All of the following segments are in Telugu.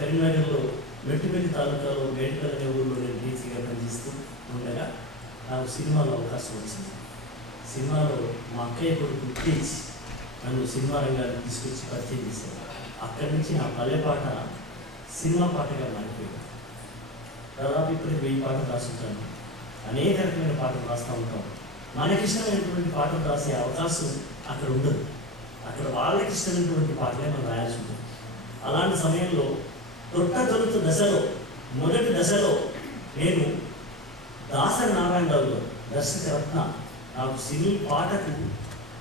కరీంనగర్లో మెట్టుపల్లి తాలూకాలో మేడికల్ అనే ఊళ్ళో నేను డీసీగా పనిచేస్తూ ఉండగా నాకు సినిమాలో అవకాశం వచ్చింది. సినిమాలో మా అక్కయ్య కొడుకు తెచ్చి నన్ను సినిమా రంగాన్ని తీసుకొచ్చి పరిచయం చేశాను. అక్కడి నుంచి నా పల్లె పాట సినిమా పాటగా మారిపోయింది. దాదాపు ఇప్పుడు 1000 పాటలు రాస్తుంటాను. అనేక రకమైన పాటలు రాస్తూ ఉంటాం. మనకిష్టమైనటువంటి పాటలు రాసే అవకాశం అక్కడ ఉండదు. అక్కడ వాళ్ళకి ఇష్టమైనటువంటి పాటలే మనం రాయాల్సి ఉంటుంది. అలాంటి సమయంలో తొలుత దశలో మొదటి దశలో నేను దాసరి నారాయణరావు గారు దర్శకరత్న నాకు సినీ పాటకు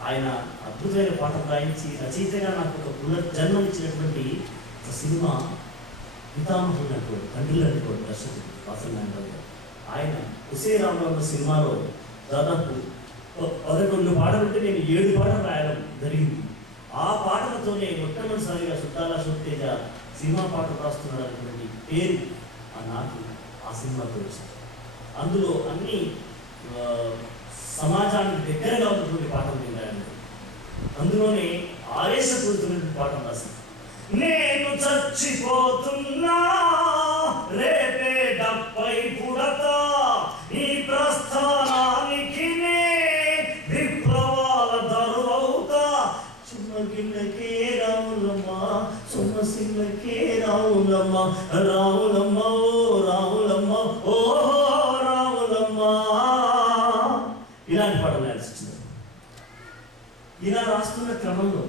ఆయన అద్భుతమైన పాటలు రాయించి రచయితగా నాకు ఒక పునర్జన్మం ఇచ్చినటువంటి ఒక సినిమా పితామహుడు అనుకోడు, తండ్రులు అనుకోడు దర్శకుడు దాసరి నారాయణరావు గారు. ఆయన ఉసే రామరావు సినిమాలో దాదాపు 11 పాటలు ఉంటే నేను 7 పాటలు రాయడం జరిగింది. ఆ పాటలతోనే మొట్టమొదటిసారిగా సుట్టాల శోక్తేజ సినిమా పాటలు రాస్తున్నాడు అనేటువంటి పేరు నాకు ఆ సినిమాతో వచ్చింది. అందులో అన్ని సమాజానికి దగ్గరగా ఉన్నటువంటి పాటలు నేను అందులోనే ఆవేశపూరితమైనటువంటి పాటలు రాశాను. నేను చచ్చిపోతున్నా రేపే 70 పుడతా ఈ ప్రస్థానానికి విప్లవాల దరువవుతా చుమ్మగిల్లకే రావులమ్మ సొమ్మసిల్లకే రావులమ్మ రావులమ్మ ఓ రావులమ్మ ఓ రావులమ్మ ఇలాంటి పాటలు రాసిచ్చింది. ఇలా రాస్తున్న క్రమంలో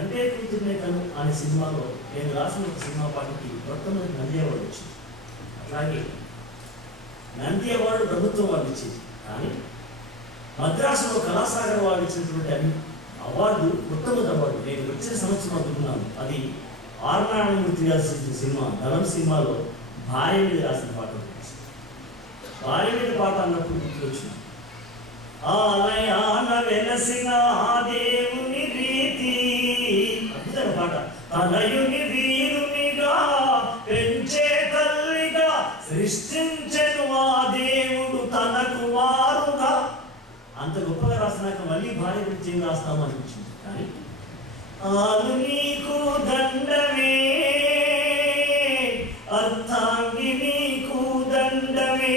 అంటే కూతుర్నే కను అనే సినిమాలో నేను రాసిన ఒక సినిమా పాటకి మొట్టమొదటి నంది అవార్డు వచ్చింది. అట్లాగే నంది అవార్డు ప్రభుత్వం వాళ్ళు ఇచ్చేది, కానీ మద్రాసులో కళాసాగర్ వాళ్ళు ఇచ్చినటువంటి అవార్డు మొట్టమొదటి అవార్డు నేను వచ్చిన సంవత్సరం అందుకున్నాను. అది ఆర్ నారాయణమూర్తి రాసిన సినిమా దళం సినిమాలో భార్య మీద రాసిన పాట. భార్య మీద పాట అన్నప్పుడు గుర్తుకొచ్చింది. ఆలయాన వెలసిన దేవుని రీతి అద్భుతమైన పాట. తనయుని వీరునిగా పెంచే తల్లిగా సృష్టించెను ఆ దేవుడు తన కుమారుగా. అంత గొప్పగా రాసినాక మళ్ళీ భార్య గురించి ఏం రాస్తాము అనిపించింది. కానీ ఆలు నీకు దండమే అర్థాంగి నీకు దండమే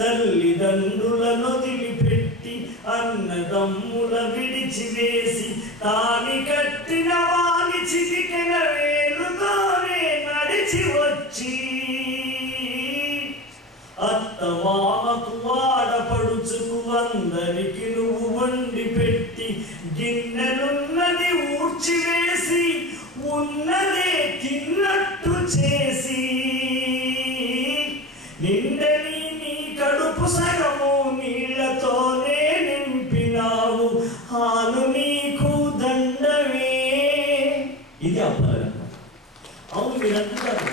తల్లిదండ్రులను వదిలిపెట్టి అన్నదమ్ముల విడిచివేసి తాని కట్టిన వాని చిటికెన వేలుతోనే నడిచి వచ్చి అత్తమామకు వాడపడుచుకు అందరికి నువ్వు వండి పెట్టి గిన్నెలున్నది ఊడ్చివేసి ఉన్నదే తిన్నట్టు చేసి నిండని కడుపు సగము నీళ్లతోనే నింపినావు హాను నీకు దండమే. ఇది అబ్బాయి. అవును మీరు అంటున్నారు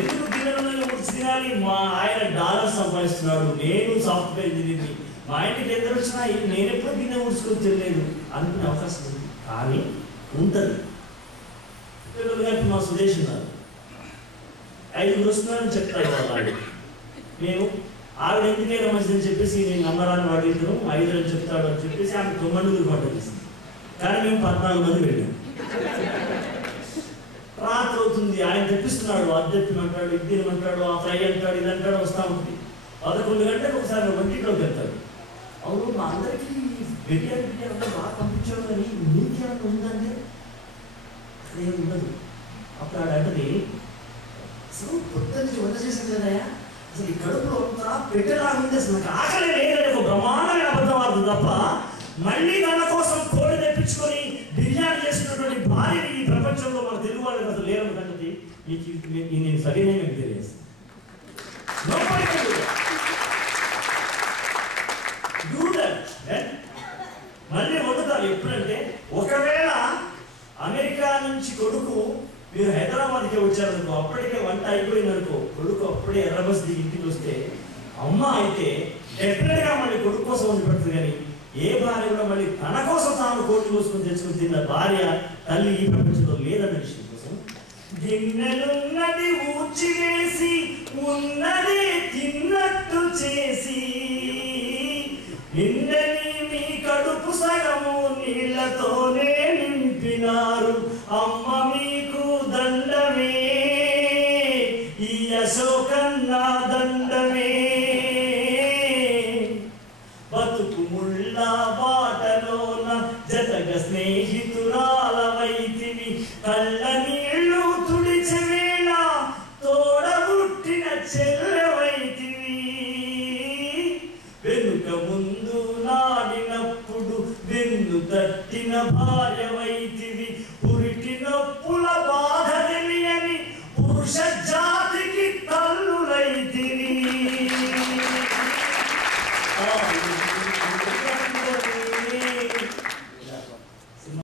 ఎందుకు గిన్నెలలో తినాలి? మా ఆయన డాలర్ సంపాదిస్తున్నాడు, నేను సాఫ్ట్వేర్ ఇంజనీర్ని, మా ఇంటికి ఎందరు వచ్చినా నేను ఎప్పుడు గిన్నె ఊడ్చుకొని తినలేదు అనుకునే అవకాశం ఉంది. కానీ ఉంటుంది. మా సుదేశ్ ఉన్నారు, 5 వస్తున్నారని చెప్తారు వాళ్ళు. మేము ఆవిడ ఎందుకైనా మంచిదని చెప్పేసి నేను నమ్మరాన్ని వాడిద్దరు 5 అని చెప్తాడు అని చెప్పేసి ఆమె 9 పంట చేసింది. కానీ మేము 14 మంది వెళ్ళాము. రాత్రి అవుతుంది, ఆయన తెప్పిస్తున్నాడు, అది తెప్పిమంటాడు, ఇది తినమంటాడు, ఆ ఫ్రై అంటాడు, ఇది అంటాడు, వస్తూ ఉంటుంది. 11 గంటలకు ఒకసారి వంటింట్లోకి వెళ్తాడు. అవును మా అందరికీ బిర్యానీ బాగా పంపించాడు, కానీ నీకేమన్నా ఉందంటే అక్కడేం ఉండదు. అప్పుడు ఆడంటది అసలు పొద్దున్న వంట చేసింది కదయా, అసలు ఈ కడుపులో పెట్టేలాగుంది, అసలు నాకు ఆకలి లేదని ఒక బ్రహ్మాండమైన అబద్ధం ఆడుతుంది తప్ప మళ్ళీ తన కోసం కోడి తెప్పించుకొని బిర్యానీ చేసినటువంటి భార్యని ఈ ప్రపంచంలో మన తెలుగు వాళ్ళకి అసలు లేరని సంగతి నేను సరైన మీకు తెలియజేస్తాను. మళ్ళీ వండుతారు ఎప్పుడంటే ఒకవేళ అమెరికా నుంచి కొడుకు మీరు హైదరాబాద్కి వచ్చారనుకో, అప్పటికే వంట అయిపోయిందనుకో, కొడుకు అప్పుడే ఎర్రబస్ దిగి ఇంటికి వస్తే అమ్మ అయితే డెఫినెట్గా మళ్ళీ కొడుకు కోసం వండి పెడుతుంది. కానీ ఏ భార్య కూడా మళ్ళీ తన కోసం తాను కోట్లు కోసుకొని తెచ్చుకుని తిన్న భార్య తల్లి ఈ ప్రపంచంలో లేదన్న విషయం కోసం గిన్నెలున్నది ఊడ్చివేసి ఉన్నది తిన్నట్టు చేసి నిండని మీ కడుపు సగము నీళ్లతోనే నింపి పుట్టినారు అమ్మ మీకు దండమే, ఈ అశోకన్నా దండమే. బతుకు ముళ్ళ బాటలోన జతగ స్నేహితురాలవైతివి, కళ్ళ నీళ్ళు తుడిచివేళ తోడబుట్టిన చెల్లెవైతివి. వెనుక ముందు నాడినప్పుడు వెన్ను తట్టిన భార్యవైతివి, పురిటినప్పుడు